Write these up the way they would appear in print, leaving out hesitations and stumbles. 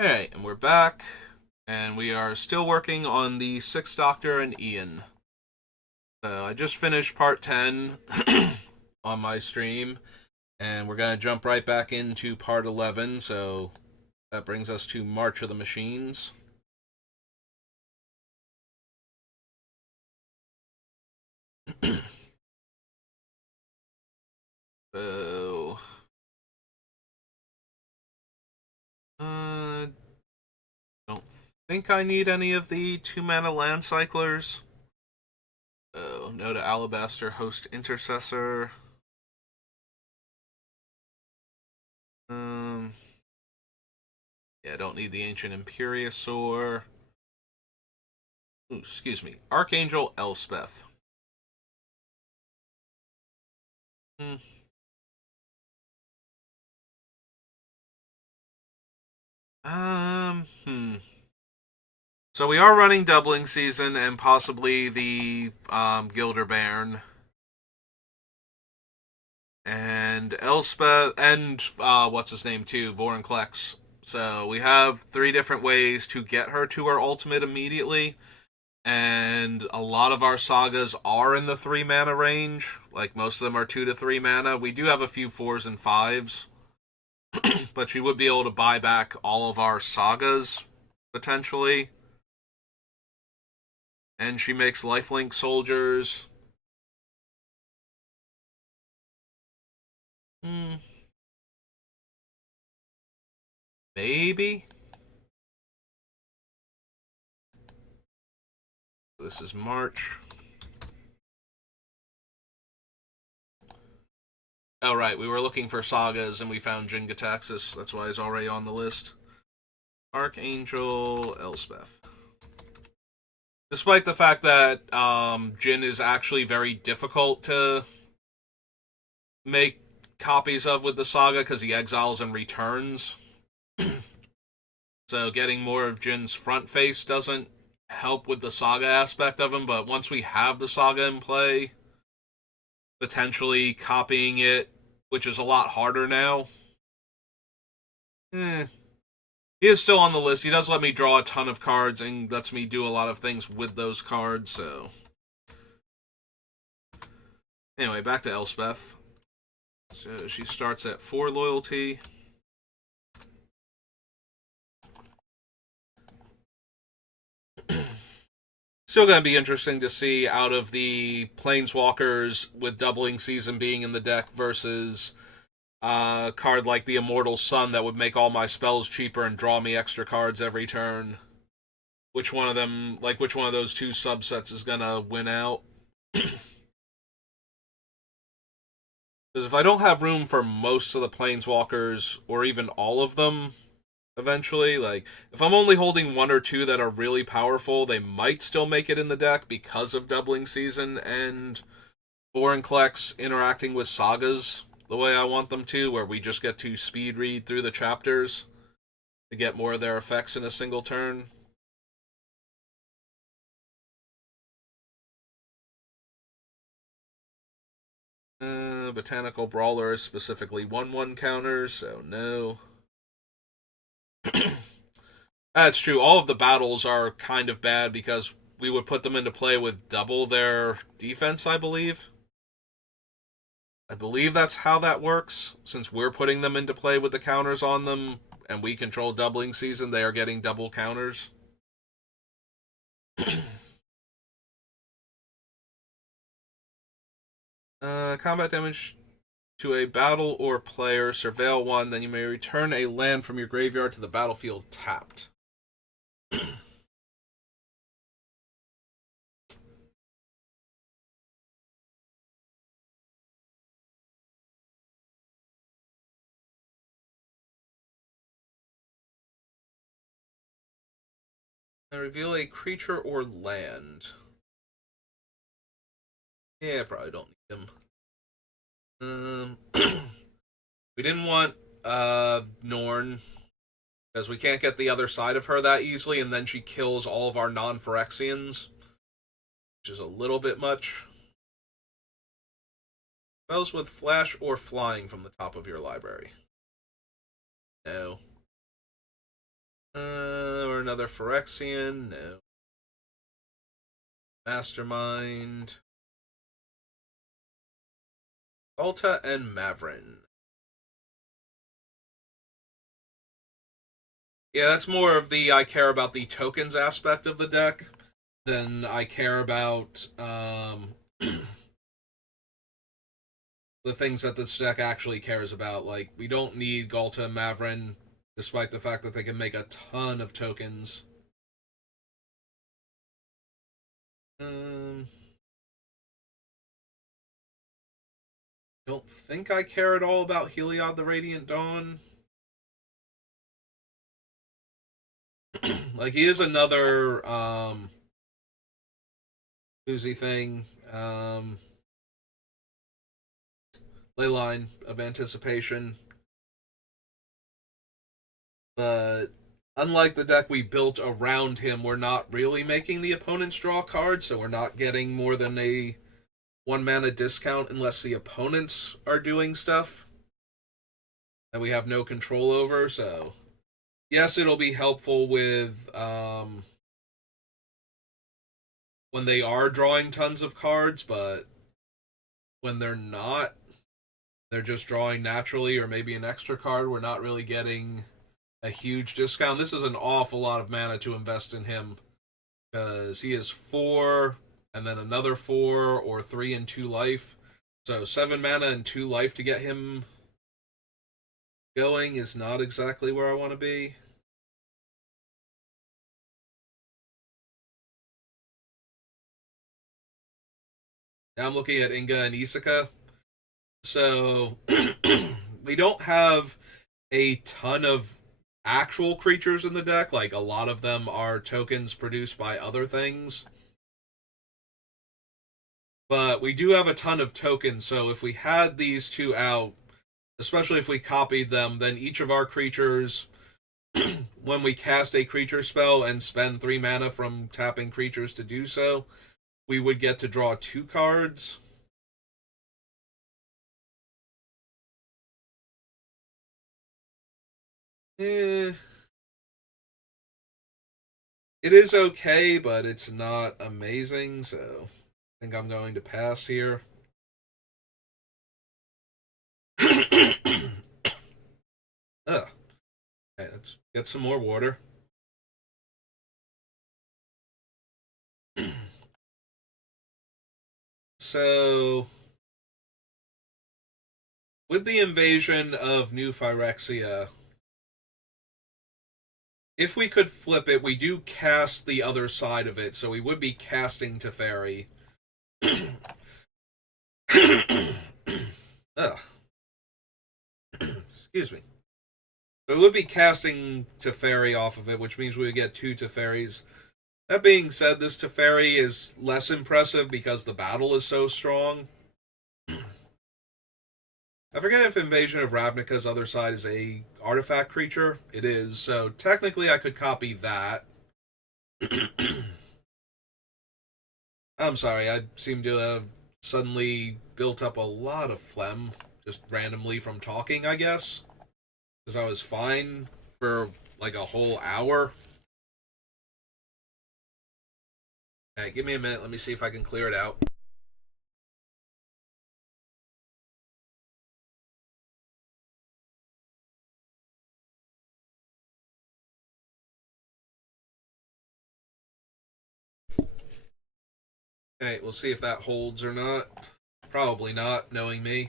Alright, and we're back, and we are still working on the Sixth Doctor and Ian. So I just finished part 10 on my stream, and we're going to jump right back into part 11, so that brings us to March of the Machines. So, don't think I need any of the 2-mana land cyclers. So, no to Alabaster, Host Intercessor. Um, yeah, don't need the Ancient Imperiosaur. Ooh, excuse me, Archangel Elspeth. Hmm. Hmm. So we are running doubling season and possibly the Gilderbairn and Elspeth and what's his name too, Vorinclex. So we have 3 different ways to get her to her ultimate immediately, and a lot of our sagas are in the 3 mana range. Like most of them are 2 to 3 mana. We do have a few 4s and 5s, but she would be able to buy back all of our sagas potentially. And she makes lifelink soldiers. Hmm, maybe. This is March. Oh, right. We were looking for sagas and we found Jin-Gitaxias. That's why he's already on the list. Archangel Elspeth. Despite the fact that Jin is actually very difficult to make copies of with the saga because he exiles and returns. So getting more of Jin's front face doesn't help with the saga aspect of him, but once we have the saga in play, potentially copying it, which is a lot harder now. Eh. He is still on the list. He does let me draw a ton of cards and lets me do a lot of things with those cards, so. Anyway, back to Elspeth. So she starts at 4 loyalty. Still going to be interesting to see out of the Planeswalkers with doubling season being in the deck versus a card like the Immortal Sun that would make all my spells cheaper and draw me extra cards every turn. Which one of them, like which one of those 2 subsets is going to win out? Because if I don't have room for most of the Planeswalkers, or even all of them, eventually, like, if I'm only holding 1 or 2 that are really powerful, they might still make it in the deck because of Doubling Season and Vorinclex interacting with sagas the way I want them to, where we just get to speed read through the chapters to get more of their effects in a single turn. Botanical Brawler is specifically 1/1 counters, so no. That's true. All of the battles are kind of bad because we would put them into play with double their defense, I believe. I believe that's how that works. Since we're putting them into play with the counters on them and we control doubling season, they are getting double counters. Combat damage to a battle or player, surveil 1, then you may return a land from your graveyard to the battlefield tapped. And reveal a creature or land. Yeah, probably don't need them. We didn't want Norn because we can't get the other side of her that easily, and then she kills all of our non-Phyrexians, which is a little bit much. Spells with flash or flying from the top of your library. No. another Phyrexian? No. Mastermind. Alta and Mavrin. Yeah, that's more of the I care about the tokens aspect of the deck than I care about the things that this deck actually cares about. Like, we don't need Galta and Mavrin, despite the fact that they can make a ton of tokens. Um, don't think I care at all about Heliod the Radiant Dawn. Like, he is another boozy thing. Leyline of Anticipation. But unlike the deck we built around him, we're not really making the opponents draw cards, so we're not getting more than a 1 mana discount unless the opponents are doing stuff that we have no control over. So, yes, it'll be helpful with when they are drawing tons of cards, but when they're not, they're just drawing naturally or maybe an extra card, we're not really getting a huge discount. This is an awful lot of mana to invest in him because he is 4 and then another 4 or 3 and 2 life. So 7 mana and 2 life to get him going is not exactly where I want to be. Now I'm looking at Inga and Isaka. So we don't have a ton of actual creatures in the deck. Like, a lot of them are tokens produced by other things. But we do have a ton of tokens, so if we had these two out, especially if we copied them, then each of our creatures, when we cast a creature spell and spend 3 mana from tapping creatures to do so, we would get to draw 2 cards. Eh, it is okay, but it's not amazing, so I think I'm going to pass here. Ugh. Okay, let's get some more water. So, with the invasion of New Phyrexia, if we could flip it, we do cast the other side of it, so we would be casting Teferi. Ugh. Excuse me. So we would be casting Teferi off of it, which means we would get 2 Teferis. That being said, this Teferi is less impressive because the battle is so strong. I forget if Invasion of Ravnica's other side is a artifact creature. It is, so technically I could copy that. I'm sorry, I seem to have suddenly built up a lot of phlegm just randomly from talking, I guess. Because I was fine for like a whole hour. Okay, give me a minute. Let me see if I can clear it out. Okay, we'll see if that holds or not. Probably not, knowing me.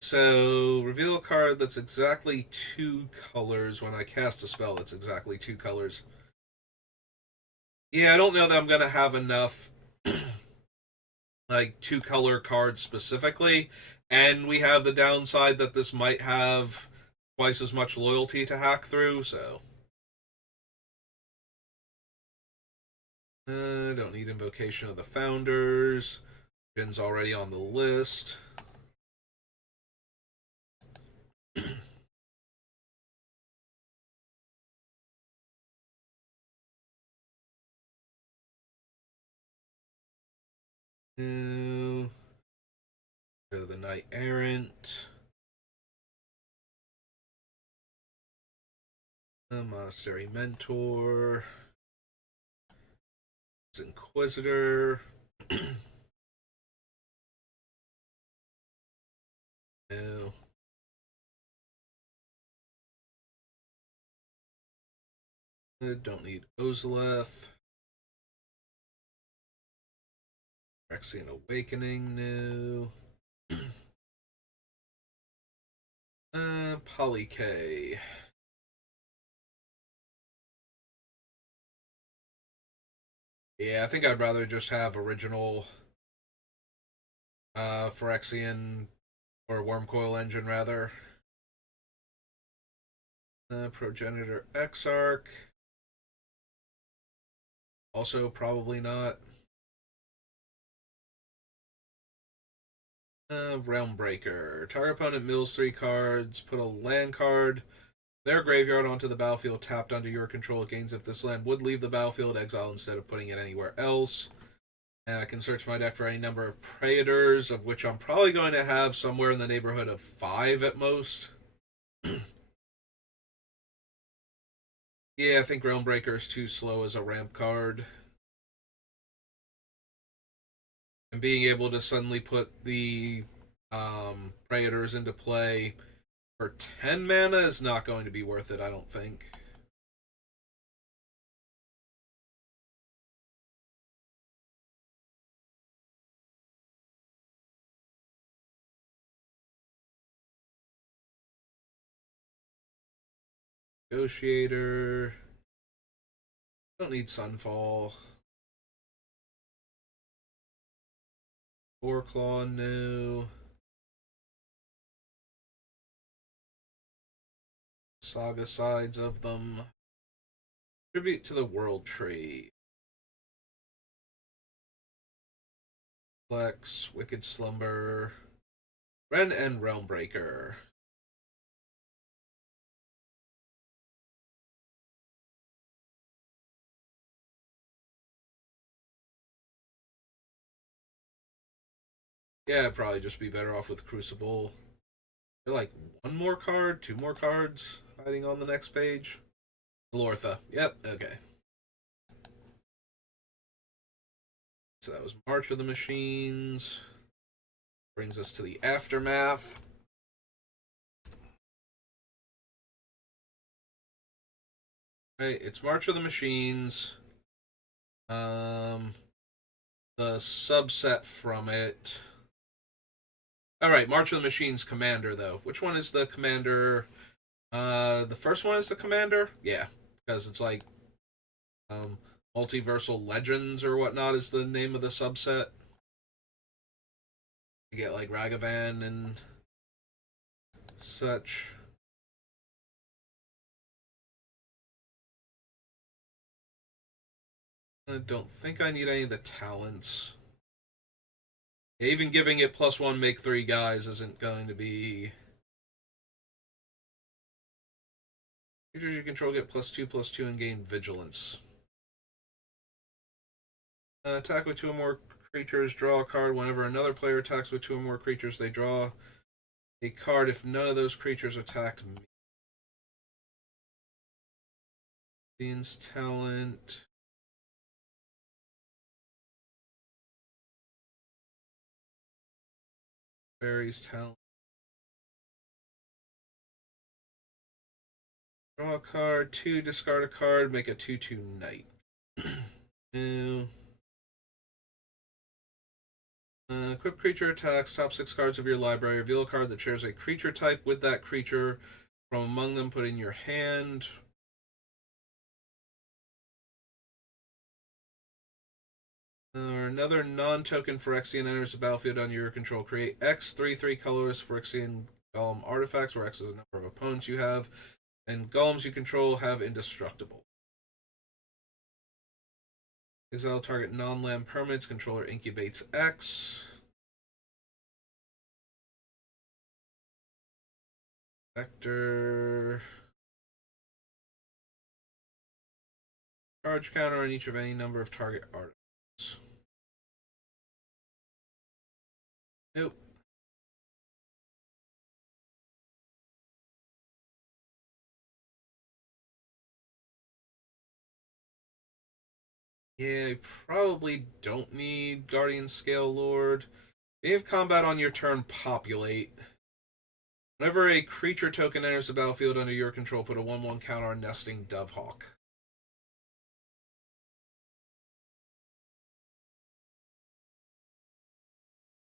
So, reveal a card that's exactly 2 colors when I cast a spell that's exactly 2 colors. Yeah, I don't know that I'm going to have enough, like, 2-color cards specifically. And we have the downside that this might have twice as much loyalty to hack through, so. Don't need Invocation of the Founders. Jin's already on the list. Go to the Knight Errant. Monastery Mentor. Inquisitor. No. Don't need Ozoleth. Phyrexian Awakening, no. Polyk. Yeah, I think I'd rather just have original Phyrexian or Wormcoil Engine, rather. Progenitor Exarch. Also, probably not. Realmbreaker. Target opponent mills 3 cards. Put a land card, their graveyard, onto the battlefield tapped under your control. It gains if this land would leave the battlefield exile instead of putting it anywhere else. And I can search my deck for any number of Praetors, of which I'm probably going to have somewhere in the neighborhood of 5 at most. Yeah, I think Realmbreaker is too slow as a ramp card. And being able to suddenly put the Praetors into play for 10 mana is not going to be worth it, I don't think. Negotiator. Don't need Sunfall. Claw, no. Saga sides of them. Tribute to the World Tree. Flex, Wicked Slumber, Ren, and Realmbreaker. Yeah, I'd probably just be better off with Crucible. They're like one more card, 2 more cards hiding on the next page. Lortha. Yep, okay. So that was March of the Machines. Brings us to the Aftermath. Right, it's March of the Machines. The subset from it. Alright, March of the Machines Commander, though. Which one is the Commander? The first one is the Commander? Yeah, because it's like Multiversal Legends or whatnot is the name of the subset. You get like Ragavan and such. I don't think I need any of the talents. Even giving it +1 make 3 guys isn't going to be. Creatures you control get +2/+2 and gain vigilance. Attack with 2 or more creatures, draw a card. Whenever another player attacks with 2 or more creatures, they draw a card if none of those creatures attacked me. Dean's Talent. Barry's Talent. Draw a card, 2, discard a card, make a 2/2 knight. New. Equip creature attacks, top 6 cards of your library. Reveal a card that shares a creature type with that creature. From among them, put in your hand. Another non-token Phyrexian enters the battlefield under your control. Create X 3/3 colorless Phyrexian Golem artifacts, where X is the number of opponents you have, and golems you control have indestructible. Exile target non-land permanents. Controller incubates X. Vector. Charge counter on each of any number of target artifacts. Nope. Yeah, you probably don't need Guardian Scale Lord. Beginning of combat on your turn, populate. Whenever a creature token enters the battlefield under your control, put a 1/1 counter on Nesting Dovehawk.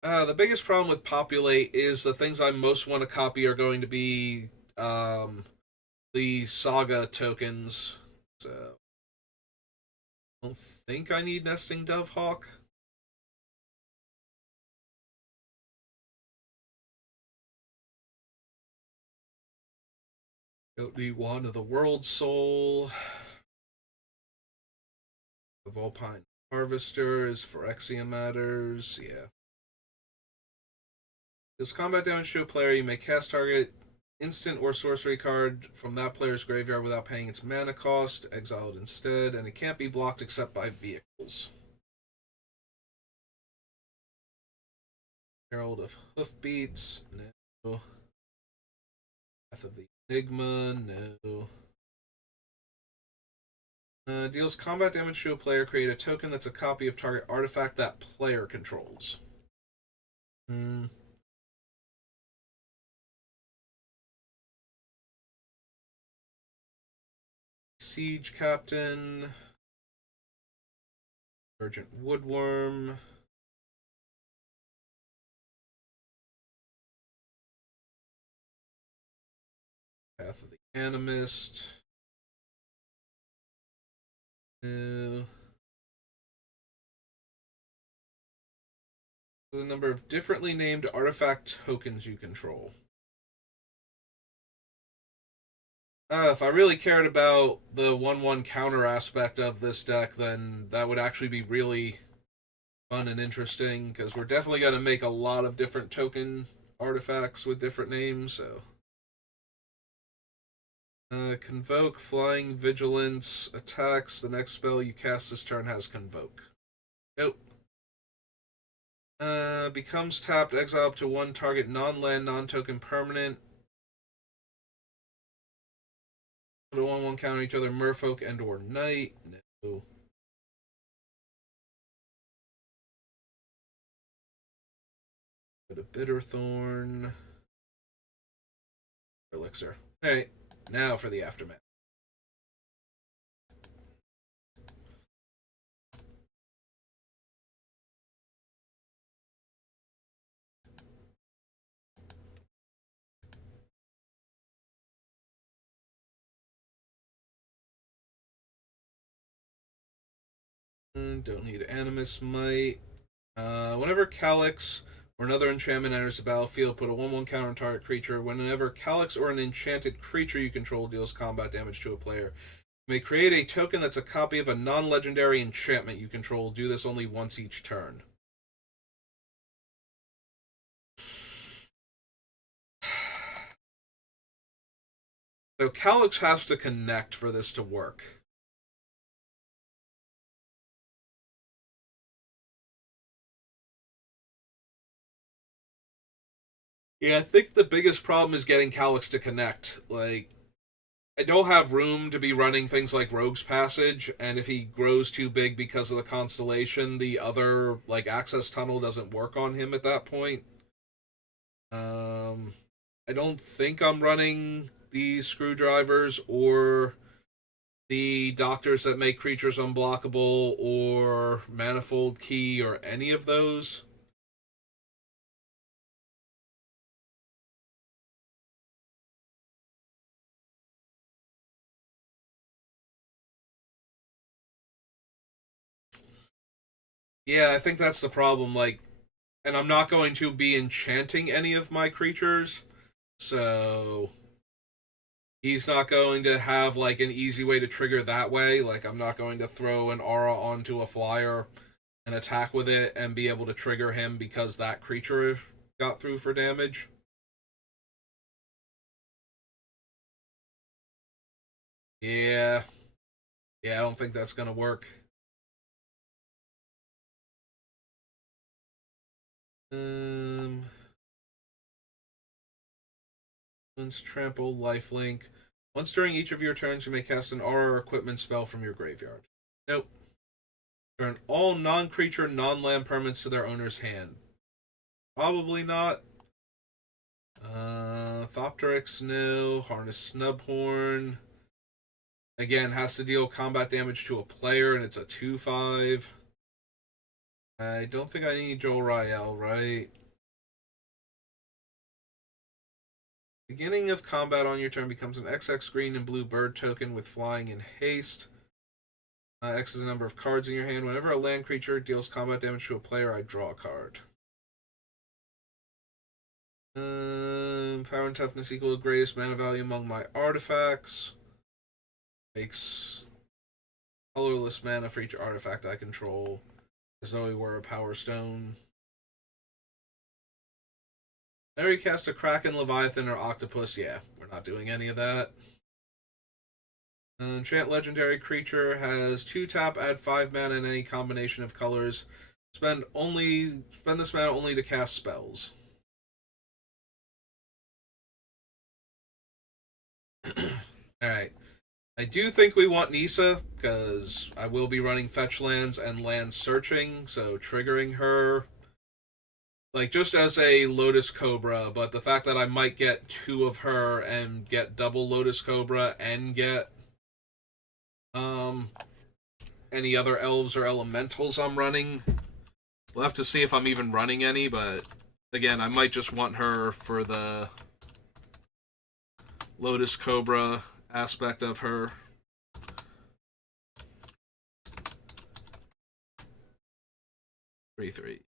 The biggest problem with populate is the things I most want to copy are going to be um, the saga tokens. So I don't think I need Nesting Dovehawk. Don't need Wand of the World Soul. The Volpine Harvester is Phyrexia matters. Yeah. Deals combat damage to a player. You may cast target instant or sorcery card from that player's graveyard without paying its mana cost, exile it instead, and it can't be blocked except by vehicles. Herald of Hoofbeats, no. Path of the Enigma, no. Deals combat damage to a player. Create a token that's a copy of target artifact that player controls. Hmm. Siege Captain, Urgent Woodworm, Path of the Animist, no. There's a number of differently named artifact tokens you control. If I really cared about the 1/1 counter aspect of this deck, then that would actually be really fun and interesting because we're definitely going to make a lot of different token artifacts with different names. So, Convoke, Flying, Vigilance, attacks. The next spell you cast this turn has Convoke. Nope. Becomes tapped, exile up to one target non-land, non-token permanent. Put a 1/1 counter each other, Merfolk and or Knight. No. Go to Bitterthorn. Elixir. Alright, now for the aftermath. Don't need Animus Might. Whenever Calyx or another enchantment enters the battlefield, put a 1/1 counter on target creature. Whenever Calyx or an enchanted creature you control deals combat damage to a player, you may create a token that's a copy of a non legendary enchantment you control. Do this only once each turn. So Calyx has to connect for this to work. Yeah, I think the biggest problem is getting Calyx to connect. Like, I don't have room to be running things like Rogue's Passage, and if he grows too big because of the constellation, the other like access tunnel doesn't work on him at that point. Um, I don't think I'm running the screwdrivers or the doctors that make creatures unblockable or manifold key or any of those. Yeah, I think that's the problem. Like, and I'm not going to be enchanting any of my creatures, so he's not going to have like an easy way to trigger that way. Like, I'm not going to throw an aura onto a flyer and attack with it and be able to trigger him because that creature got through for damage. Yeah, yeah, I don't think that's gonna work. Um, once trample, lifelink. Once during each of your turns, you may cast an aura or equipment spell from your graveyard. Nope. Turn all non-creature, non-land permanents to their owner's hand. Probably not. Thopteryx, no. Harness Snubhorn. Again, has to deal combat damage to a player, and it's a 2/5. I don't think I need Joel Rael, right? Beginning of combat on your turn becomes an XX green and blue bird token with flying and haste. X is the number of cards in your hand. Whenever a land creature deals combat damage to a player, I draw a card. Power and toughness equal to greatest mana value among my artifacts. Makes colorless mana for each artifact I control, as though he were a power stone. Whenever you cast a Kraken, Leviathan, or Octopus, yeah, we're not doing any of that. Enchant legendary creature has 2 tap, add 5 mana in any combination of colors. Spend this mana only to cast spells. Alright. I do think we want Nissa, because I will be running fetch lands and land searching, so triggering her, like, just as a Lotus Cobra, but the fact that I might get 2 of her and get double Lotus Cobra and get any other elves or elementals I'm running. We'll have to see if I'm even running any, but again, I might just want her for the Lotus Cobra aspect of her. Three.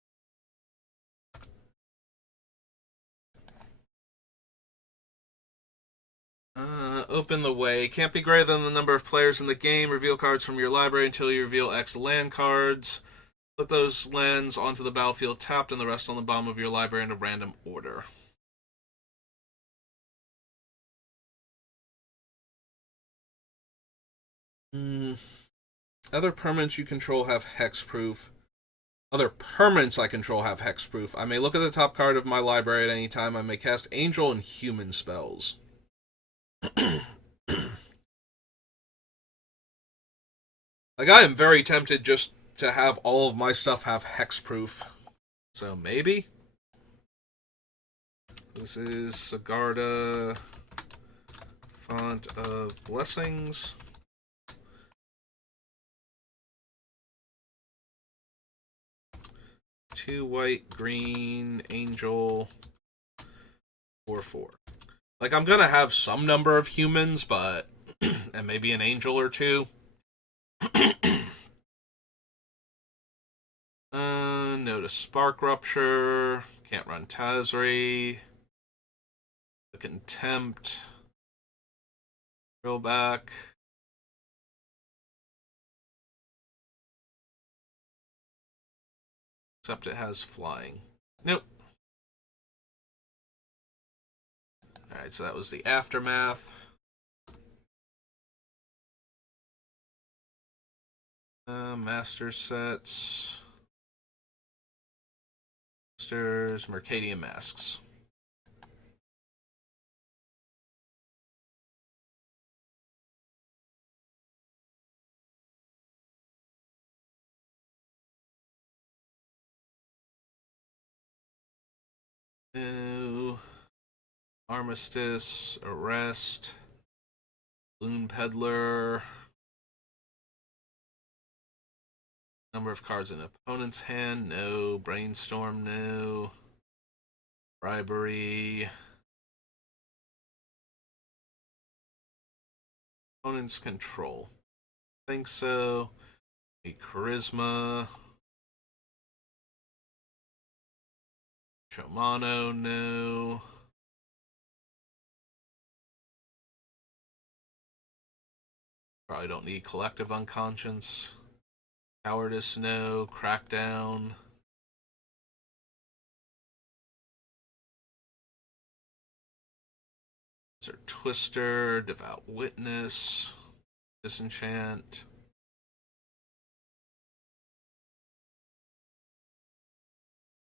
Open the way. Can't be greater than the number of players in the game. Reveal cards from your library until you reveal X land cards. Put those lands onto the battlefield tapped and the rest on the bottom of your library in a random order. Other permanents you control have hexproof. Other permanents I control have hexproof. I may look at the top card of my library at any time. I may cast angel and human spells. Like, I am very tempted just to have all of my stuff have hexproof. So maybe. This is Sigarda, Font of Blessings. Two white, green, angel, 4/4. Like, I'm gonna have some number of humans, but and maybe an angel or two. Notice Spark Rupture. Can't run Tazri. The Contempt. Roll back. Except it has flying. Nope. Alright, so that was the Aftermath. Master sets. Masters, Mercadian Masks. New Armistice, Arrest, Loon Peddler. Number of cards in opponent's hand, no. Brainstorm, no. Bribery. Opponent's control. Think so. A Charisma. Shomano, no. Probably don't need Collective Unconscious. Cowardice, no. Crackdown. Sir Twister, Devout Witness, Disenchant.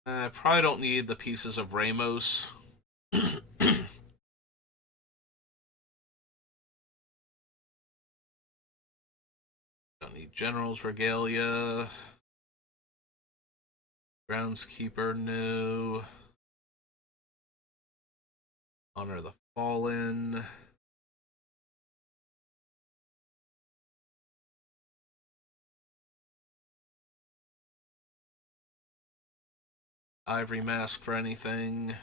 I probably don't need the pieces of Ramos. Don't need General's Regalia. Groundskeeper, no. Honor the Fallen. Ivory Mask for anything.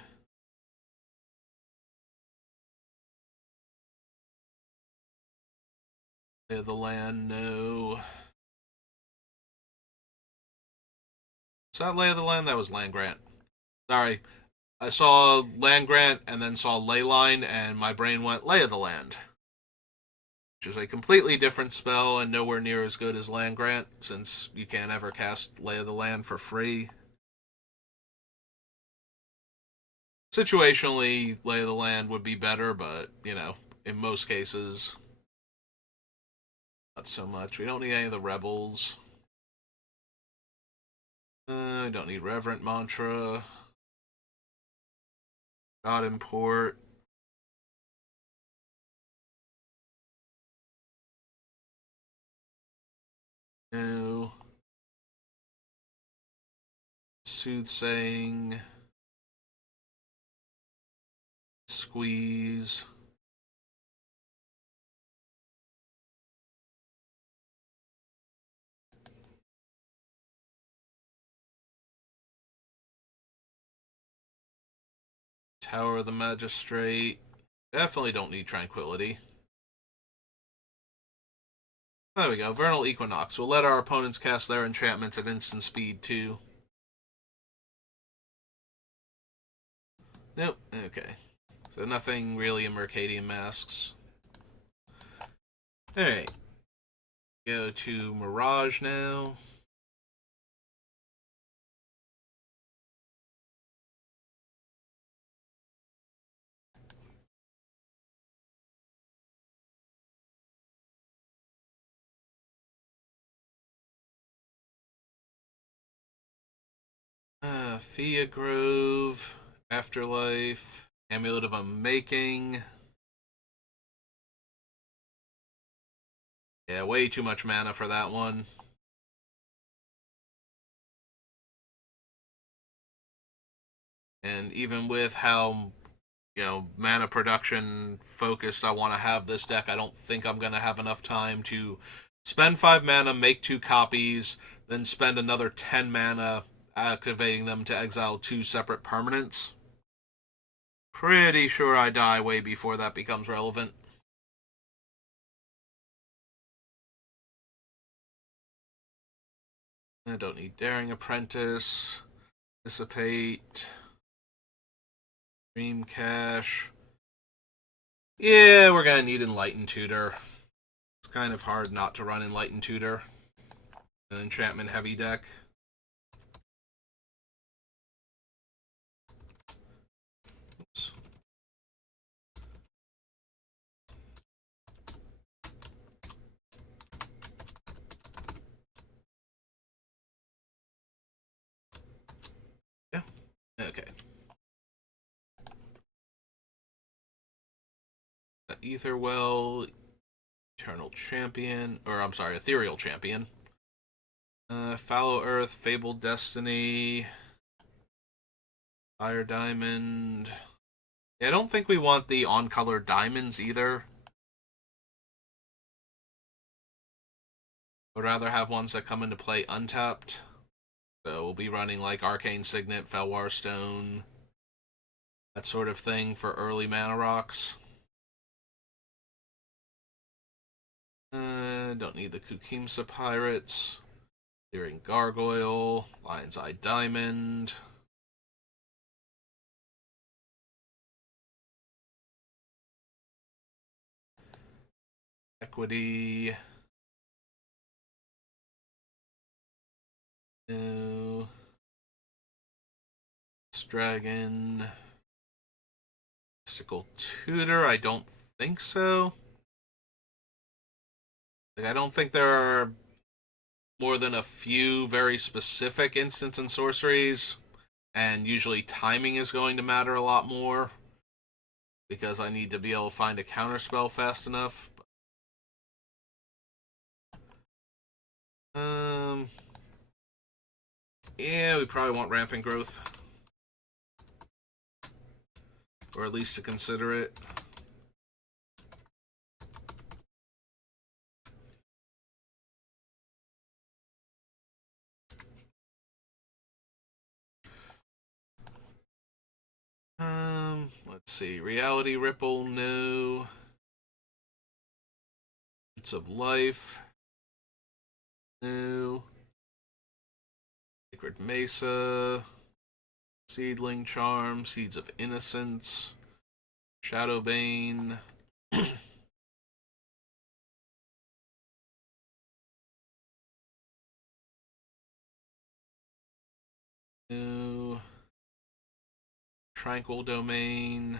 Lay of the Land, no. Is that Lay of the Land? That was Land Grant. Sorry. I saw Land Grant and then saw Leyline, and my brain went Lay of the Land. Which is a completely different spell and nowhere near as good as Land Grant, since you can't ever cast Lay of the Land for free. Situationally, Lay of the Land would be better, but, you know, in most cases, not so much. We don't need any of the Rebels. I don't need Reverent Mantra. God Import. No. Soothsaying. Squeeze. Tower of the Magistrate. Definitely don't need Tranquility. There we go. Vernal Equinox. We'll let our opponents cast their enchantments at instant speed, too. Nope. Okay. So nothing really in Mercadian Masks. Alright. Go to Mirage now. Fia Grove, Afterlife, Amulet of Unmaking. Yeah, way too much mana for that one. And even with how, mana production focused I want to have this deck, I don't think I'm going to have enough time to spend 5 mana, make 2 copies, then spend another 10 mana activating them to exile 2 separate permanents. Pretty sure I die way before that becomes relevant. I don't need Daring Apprentice. Dissipate. Dream Cache. Yeah, we're gonna need Enlightened Tutor. It's kind of hard not to run Enlightened Tutor. An enchantment heavy deck. Oops. Yeah. Okay. Etherwell, Eternal Champion, or I'm sorry, Ethereal Champion. Fallow Earth, Fabled Destiny, Fire Diamond. Yeah, I don't think we want the on-color diamonds either. I'd rather have ones that come into play untapped. So we'll be running like Arcane Signet, Felwar Stone, that sort of thing for early mana rocks. Don't need the Kukimsa Pirates. Clearing Gargoyle, Lion's Eye Diamond. Equity. No. Dragon. Mystical Tutor, I don't think so. Like, I don't think there are more than a few very specific instants and sorceries, and usually timing is going to matter a lot more because I need to be able to find a counterspell fast enough. Yeah, we probably want rampant growth. Or at least to consider it. Let's see. Reality Ripple, no. Roots of Life, no. Sacred Mesa, Seedling Charm, Seeds of Innocence, Shadowbane. No. Tranquil Domain.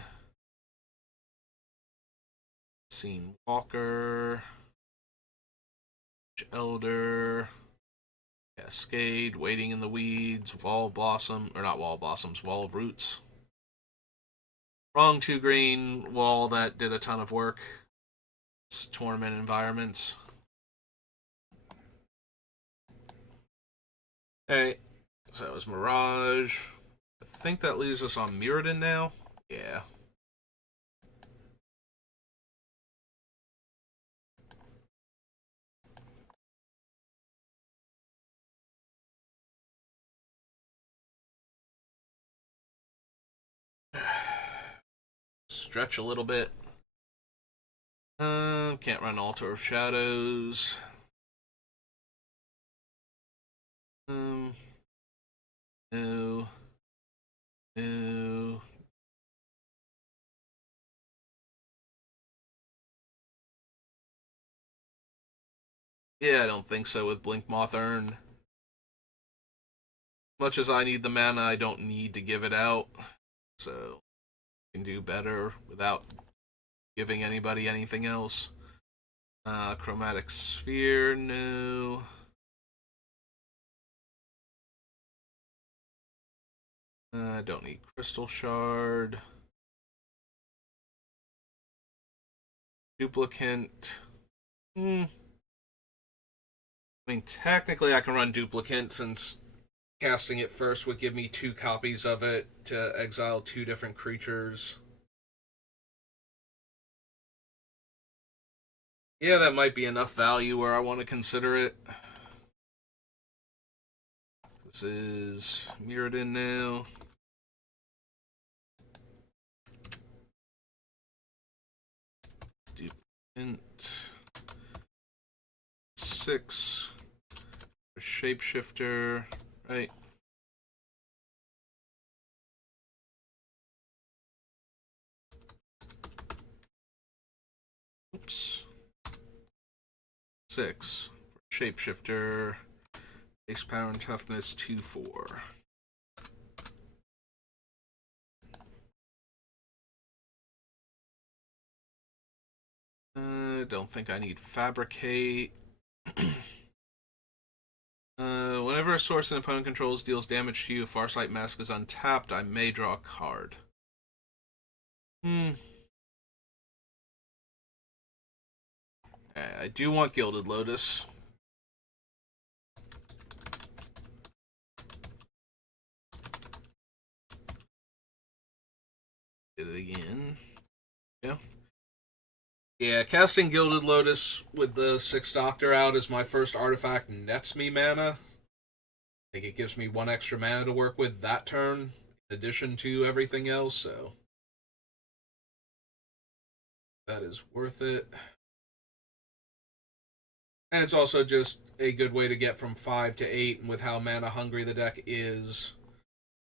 Scene Walker. Elder. Cascade. Waiting in the Weeds. Wall Blossom. Or not Wall Blossoms. Wall of Roots. Wrong 2 green wall that did a ton of work. It's Torment Environments. Hey. So that was Mirage. I think that leaves us on Mirrodin now. Yeah. Stretch a little bit. Can't run Altar of Shadows. No. No. Yeah, I don't think so with Blink Moth Urn. Much as I need the mana, I don't need to give it out. So, I can do better without giving anybody anything else. Chromatic Sphere, no. Don't need Crystal Shard. Duplicant. I mean, technically I can run Duplicant since casting it first would give me 2 copies of it to exile 2 different creatures. Yeah, that might be enough value where I want to consider it. This is Mirrodin now. Duplicant. 6. Shapeshifter. Right. Oops. 6. Shapeshifter. Base power and toughness 2/4. Don't think I need Fabricate. Whenever a source an opponent controls deals damage to you, Farsight Mask is untapped, I may draw a card. I do want Gilded Lotus. Did it again. Yeah. Yeah, casting Gilded Lotus with the 6 Doctor out as my first artifact nets me mana. Like, it gives me 1 extra mana to work with that turn, in addition to everything else, so that is worth it. And it's also just a good way to get from 5 to 8, and with how mana hungry the deck is,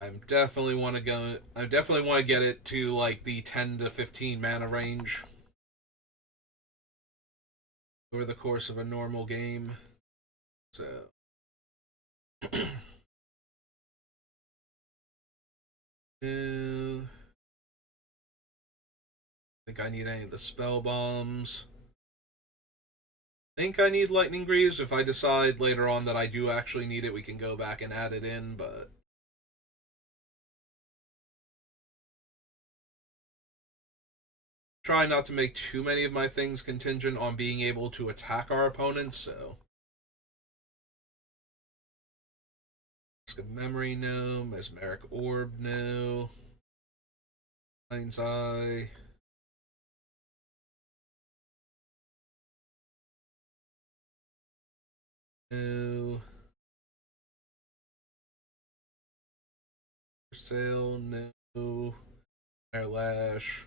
I definitely want to get it to like the 10 to 15 mana range over the course of a normal game. So I think I need any of the spell bombs. Think I need Lightning Greaves. If I decide later on that I do actually need it, we can go back and add it in, but try not to make too many of my things contingent on being able to attack our opponents, so Mask of Memory, no. Mesmeric Orb, no. Mind's Eye. No. For sale, no. Lash.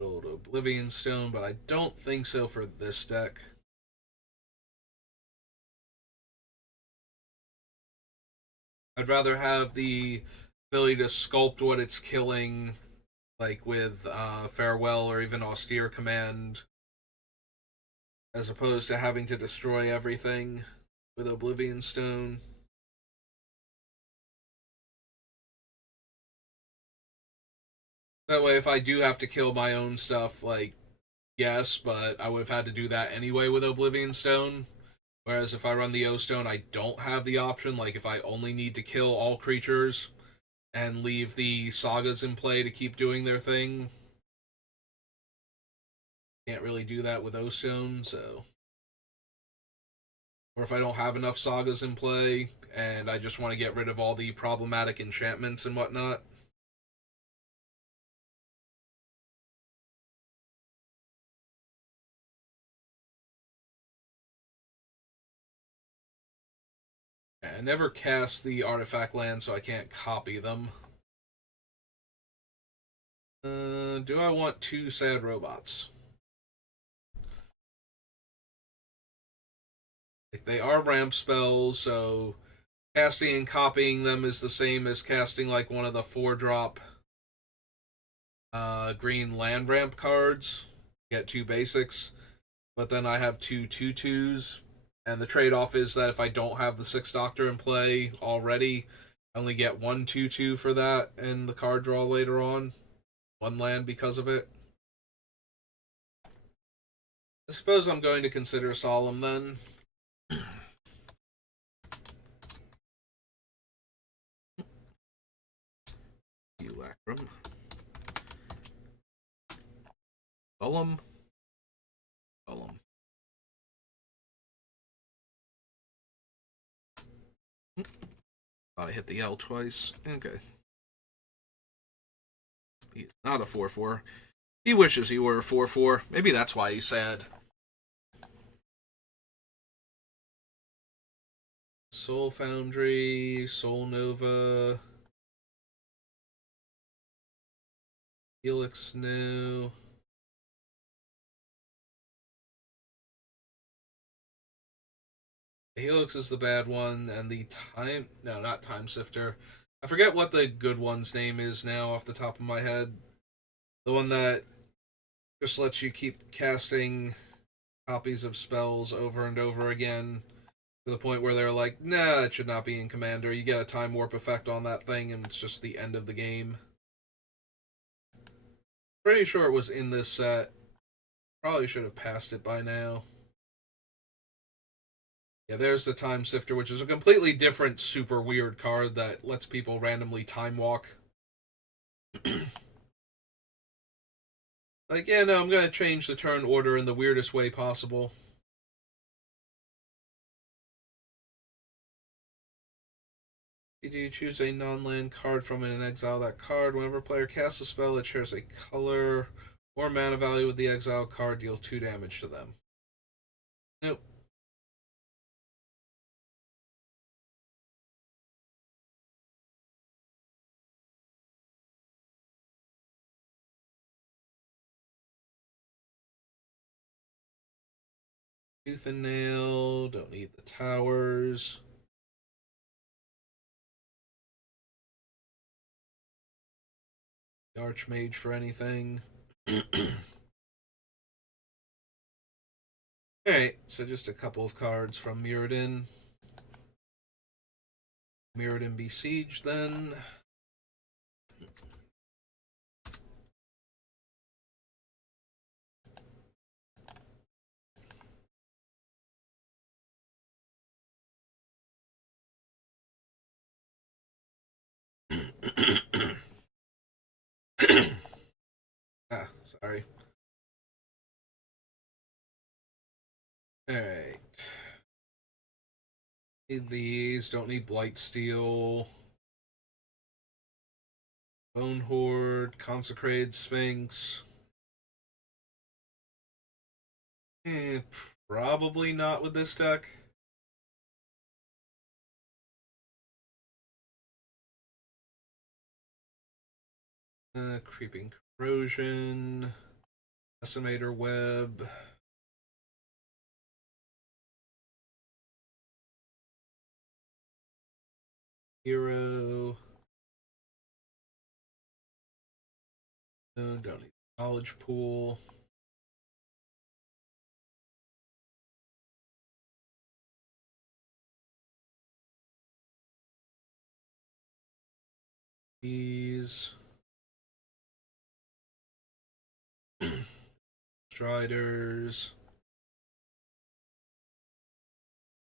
Old Oblivion Stone, but I don't think so for this deck. I'd rather have the ability to sculpt what it's killing, like with Farewell or even Austere Command, as opposed to having to destroy everything with Oblivion Stone. That way, if I do have to kill my own stuff, like, yes, but I would have had to do that anyway with Oblivion Stone. Whereas if I run the O Stone, I don't have the option. Like, if I only need to kill all creatures and leave the sagas in play to keep doing their thing, can't really do that with O Stone, so. Or if I don't have enough sagas in play and I just want to get rid of all the problematic enchantments and whatnot. I never cast the artifact land, so I can't copy them. Do I want 2 sad robots? Like, they are ramp spells, so casting and copying them is the same as casting like one of the 4-drop green land ramp cards. Get 2 basics, but then I have 2 2/2s, and the trade-off is that if I don't have the 6 Doctor in play already, I only get 1 2/2 for that and the card draw later on. 1 land because of it. I suppose I'm going to consider Solemn then. Eulacrum. Solemn. Solemn. Thought I hit the L twice. Okay. He's not a 4/4. He wishes he were a 4/4. Maybe that's why he's sad. Soul Foundry, Soul Nova, Helix No. Helix is the bad one, and the time... No, not Time Sifter. I forget what the good one's name is now off the top of my head. The one that just lets you keep casting copies of spells over and over again to the point where they're like, nah, it should not be in Commander. You get a Time Warp effect on that thing, and it's just the end of the game. Pretty sure it was in this set. Probably should have passed it by now. Yeah, there's the Time Sifter, which is a completely different, super weird card that lets people randomly time walk. Like, yeah, no, I'm going to change the turn order in the weirdest way possible. You choose a non-land card from an exile that card. Whenever a player casts a spell that shares a color or mana value with the exile card, deal 2 damage to them. Nope. Tooth and Nail, don't need the towers. The Archmage for anything. Alright, so just a couple of cards from Mirrodin. Mirrodin Besiege then. Sorry. Alright. Need these. Don't need Blightsteel. Bone Horde. Consecrated Sphinx. Probably not with this deck. Creeping Corrosion. Decimator Web. Hero. No, don't need Knowledge Pool. These. Striders.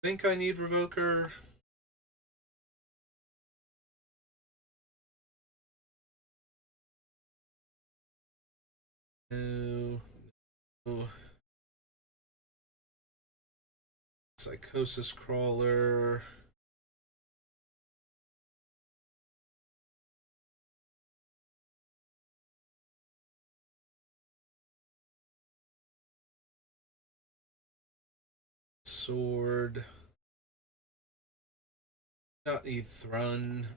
Think I need Revoker. No. No. Psychosis Crawler. Sword. Not need Thrun.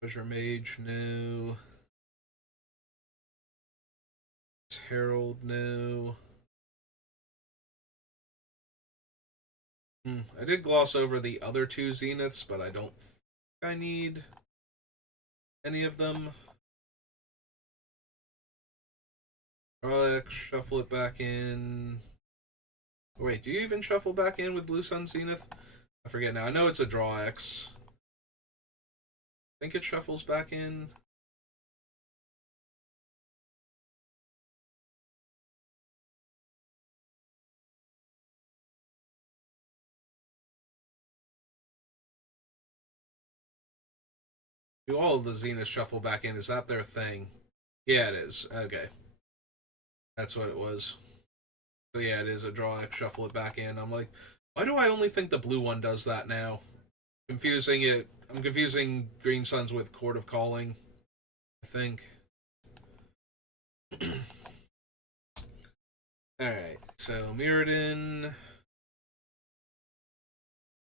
Treasure Mage, no. Herald, no. I did gloss over the other two Zeniths, but I don't think I need any of them. Shuffle it back in. Wait, do you even shuffle back in with Blue Sun Zenith? I forget now. I know it's a draw X. I think it shuffles back in. Do all of the Zenith shuffle back in? Is that their thing? Yeah, it is. Okay. That's what it was. So yeah, it is a draw X, shuffle it back in. I'm like, why do I only think the blue one does that now? Confusing it. I'm confusing Green Suns with Court of Calling, I think. Alright, so Mirrodin.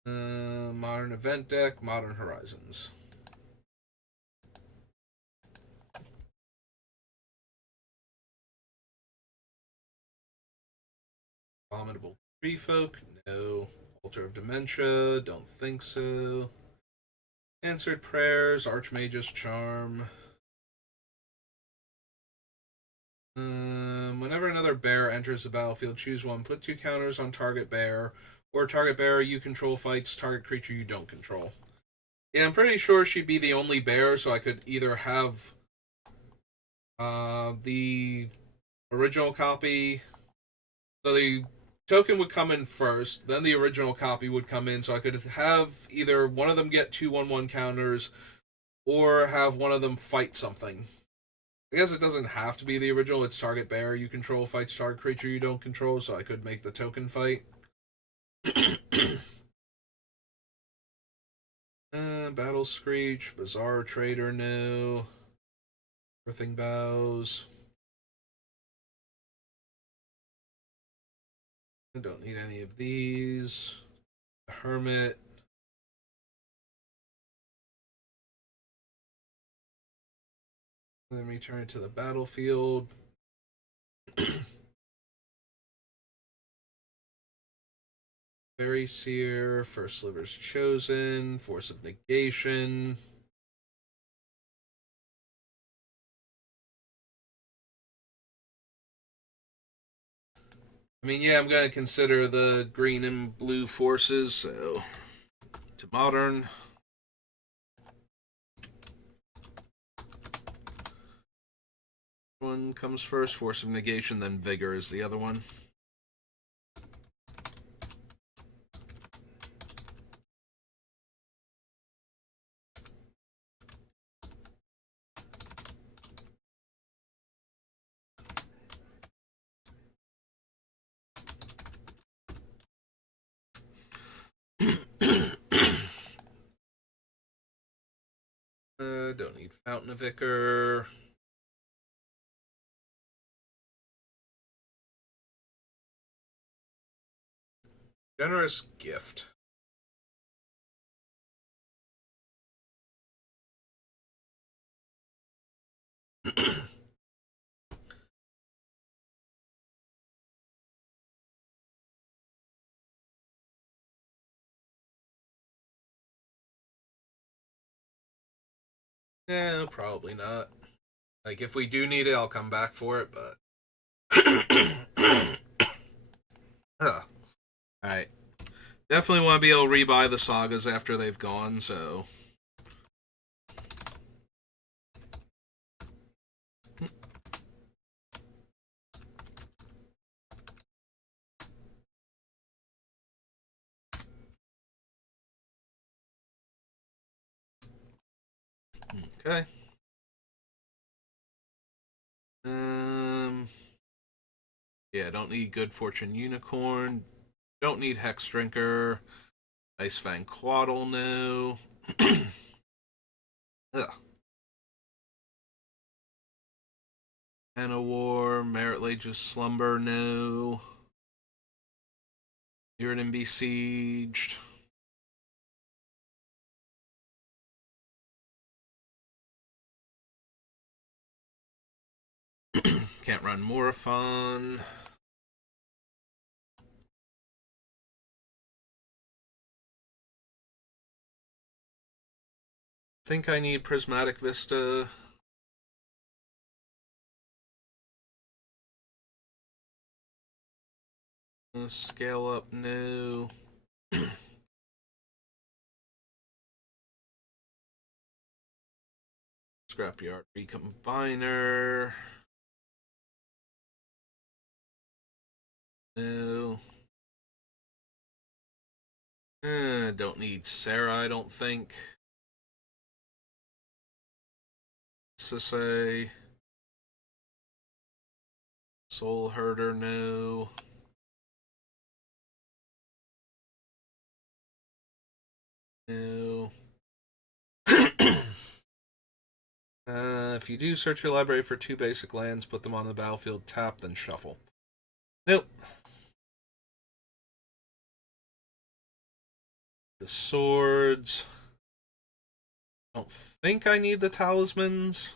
Modern Event Deck, Modern Horizons. Abominable Tree Folk, no. Altar of Dementia, don't think so. Answered Prayers, Archmage's Charm. Whenever another bear enters the battlefield, choose one. Put 2 counters on target bear, or target bear you control fights target creature you don't control. Yeah, I'm pretty sure she'd be the only bear, so I could either have the original copy. So the token would come in first, then the original copy would come in, so I could have either one of them get 2/1/1 counters, or have one of them fight something. I guess it doesn't have to be the original. It's target bear you control fights target creature you don't control, so I could make the token fight. Battle Screech, Bizarre Trader, no. Earthing Bows. I don't need any of these. The Hermit. Then return to the battlefield. Fairy Seer, First Sliver's Chosen, Force of Negation. I mean, yeah, I'm going to consider the green and blue forces, so to modern. One comes first, Force of Negation, then Vigor is the other one. Mountain of Vicar. Generous gift. Yeah, probably not. Like, if we do need it, I'll come back for it, but. Huh. Alright. Definitely want to be able to rebuy the sagas after they've gone, so. Okay. Um. Yeah, don't need Good Fortune Unicorn. Don't need Hex Drinker. Ice Fang Quaddle, no. Ugh. Anna War, Merit Lage's Slumber, no. Irridan Besieged. Can't run Morphon. Think I need Prismatic Vista. Scale up, no. Scrapyard Recombiner. No. Don't need Sarah, I don't think. Sisay. Soul Herder, no. No. If you do search your library for 2 basic lands, put them on the battlefield, tap, then shuffle. Nope. The swords. Don't think I need the talismans.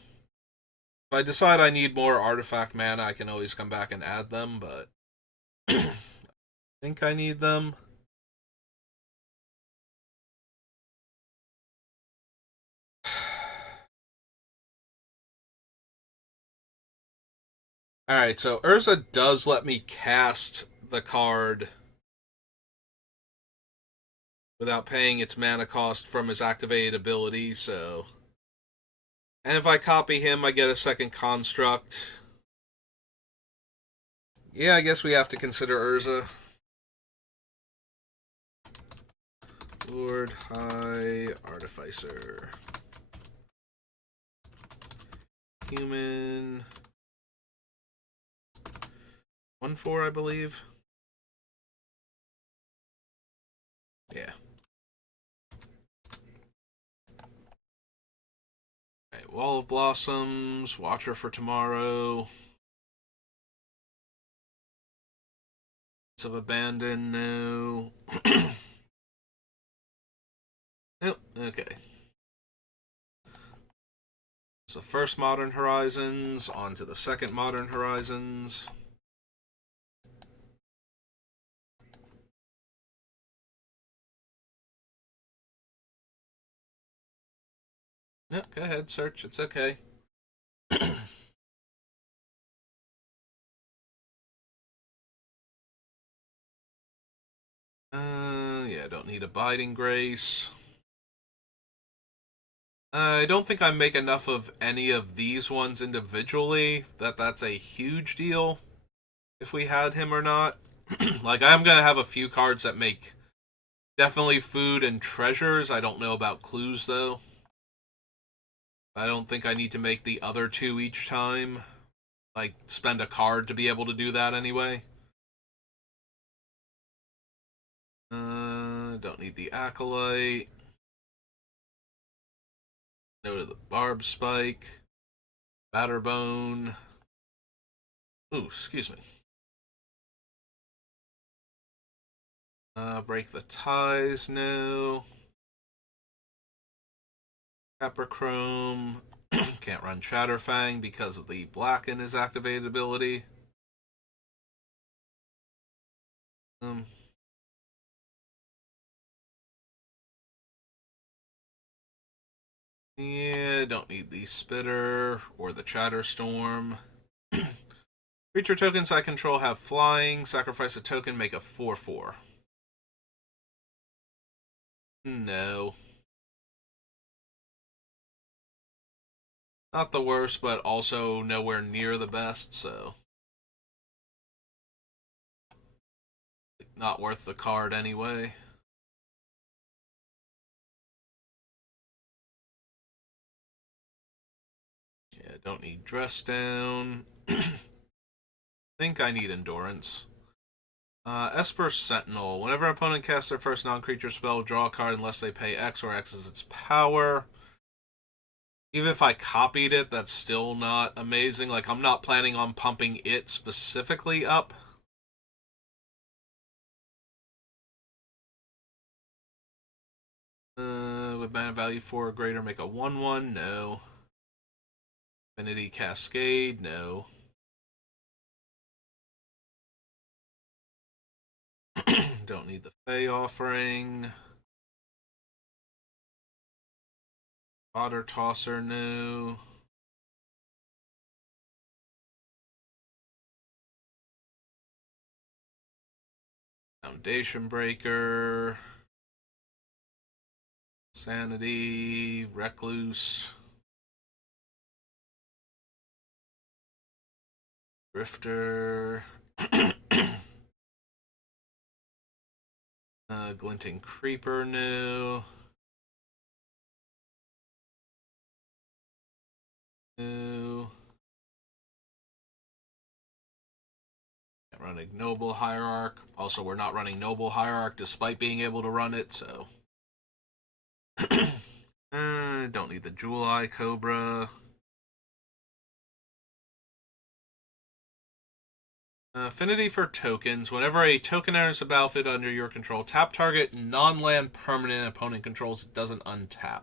If I decide I need more artifact mana, I can always come back and add them, but I think I need them. Alright, so Urza does let me cast the card without paying its mana cost from his activated ability, so. And if I copy him, I get a second construct. Yeah, I guess we have to consider Urza. Lord High Artificer. Human. 1/4, I believe. Yeah. Right, Wall of Blossoms, Watcher for Tomorrow. Of Abandon, no. Nope, okay. So first Modern Horizons, on to the second Modern Horizons. Yep, go ahead, search, it's okay. Yeah, don't need Abiding Grace. I don't think I make enough of any of these ones individually that's a huge deal if we had him or not. Like, I'm gonna have a few cards that make definitely food and treasures. I don't know about clues, though. I don't think I need to make the other 2 each time. Like, spend a card to be able to do that anyway. Don't need the Acolyte. No to the barb spike. Batterbone. Ooh, excuse me. Break the ties, no. Caprichrome. Can't run Chatterfang because of the black in his activated ability. Um, yeah, don't need the Spitter or the Chatterstorm. Creature tokens I control have flying. Sacrifice a token, make a 4/4. No. Not the worst, but also nowhere near the best, so. Not worth the card anyway. Yeah, don't need Dress Down. Think I need Endurance. Esper Sentinel. Whenever an opponent casts their first non-creature spell, draw a card unless they pay X, or X is its power. Even if I copied it, that's still not amazing. Like, I'm not planning on pumping it specifically up. With mana value 4 or greater, make a 1/1. No. Affinity Cascade. No. Don't need the Fey offering. Otter Tosser. No. Foundation Breaker. Sanity. Recluse. Drifter. Glinting Creeper. No. No. Can't run Ignoble Hierarch. Also, we're not running Noble Hierarch despite being able to run it, so. Don't need the Jewel Eye Cobra. Affinity for tokens. Whenever a token enters the battlefield under your control, tap target non-land permanent opponent controls. It doesn't untap.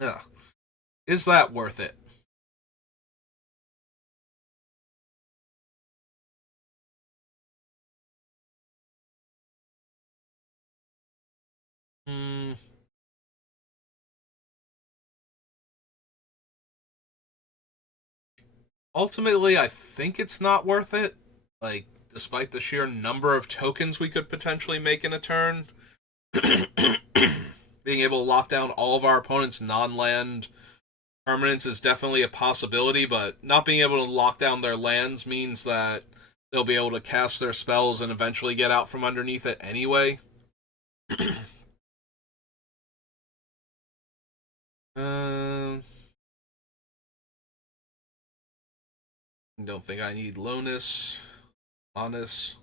Yeah. Is that worth it? Hmm. Ultimately, I think it's not worth it. Like, despite the sheer number of tokens we could potentially make in a turn, being able to lock down all of our opponent's non-land permanence is definitely a possibility, but not being able to lock down their lands means that they'll be able to cast their spells and eventually get out from underneath it anyway. um, don't think I need Lonus. Honest.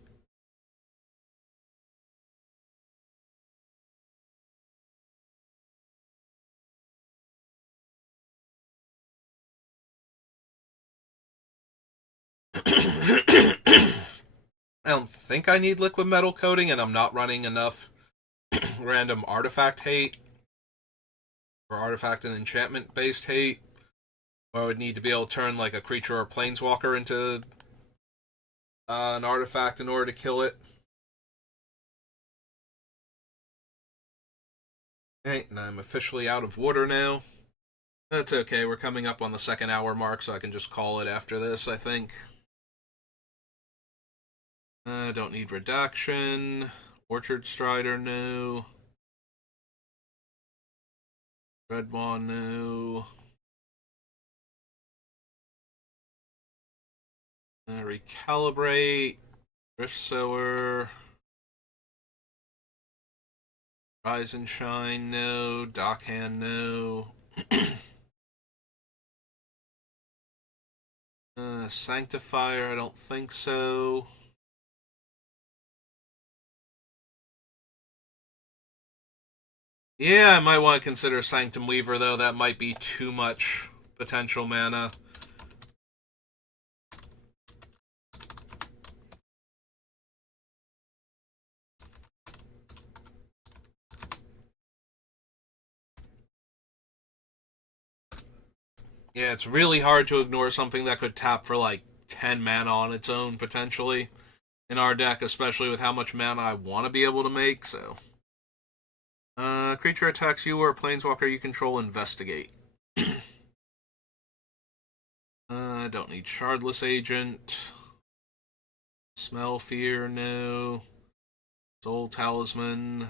I don't think I need liquid metal coating, and I'm not running enough random artifact hate or artifact and enchantment based hate. Or I would need to be able to turn like a creature or a planeswalker into an artifact in order to kill it. Alright, and I'm officially out of water now. That's okay, we're coming up on the second hour mark, so I can just call it after this, I think. Don't need redaction. Orchard Strider, no. Redmaw, no. Recalibrate. Rift Sower. Rise and Shine, no. Dockhand, no. Sanctifier, I don't think so. Yeah, I might want to consider Sanctum Weaver, though. That might be too much potential mana. Yeah, it's really hard to ignore something that could tap for like 10 mana on its own, potentially, in our deck, especially with how much mana I want to be able to make, so. Creature attacks you or a planeswalker you control, investigate. Don't need Shardless Agent. Smell Fear, no. Soul Talisman.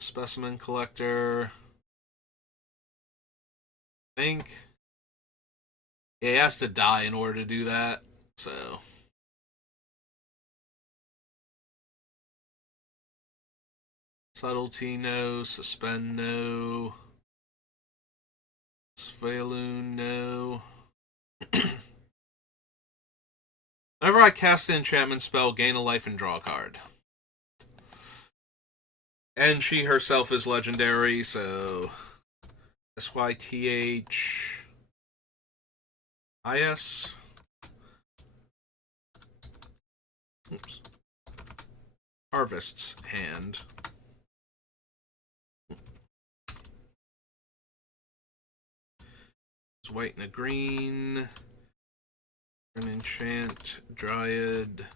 Specimen Collector. I think. Yeah, he has to die in order to do that, so. Subtlety, no. Suspend, no. Svaloon, no. Whenever I cast an enchantment spell, gain a life and draw a card. And she herself is legendary, so SYTHIS. Oops. Harvest's Hand. It's white and a green. An enchant Dryad.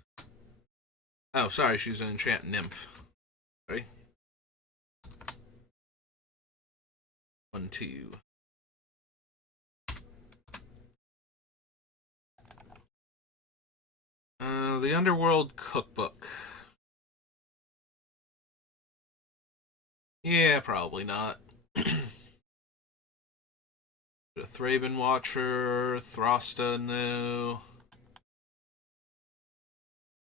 Oh, sorry, she's an enchant Nymph. Sorry. 1, 2. The Underworld Cookbook. Yeah, probably not. The Thraben Watcher, Throsta, no.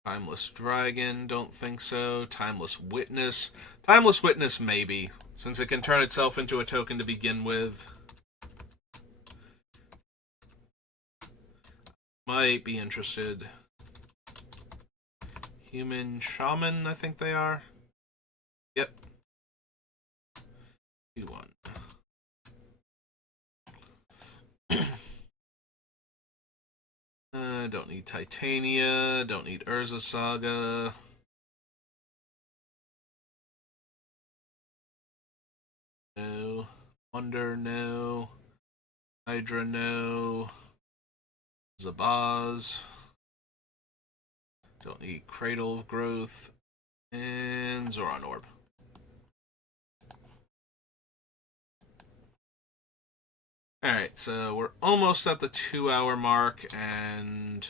Timeless Dragon, don't think so. Timeless Witness. Timeless Witness, maybe, since it can turn itself into a token to begin with. Might be interested. Human Shaman, I think they are. Yep. 2-1. Don't need Titania. Don't need Urza Saga. No. Wonder, no. Hydra, no. Zabaz. Don't need Cradle of Growth. And Zoran Orb. Alright, so we're almost at the 2-hour mark, and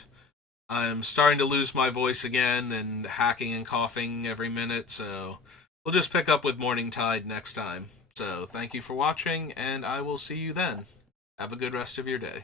I'm starting to lose my voice again and hacking and coughing every minute, so we'll just pick up with Morning Tide next time. So thank you for watching, and I will see you then. Have a good rest of your day.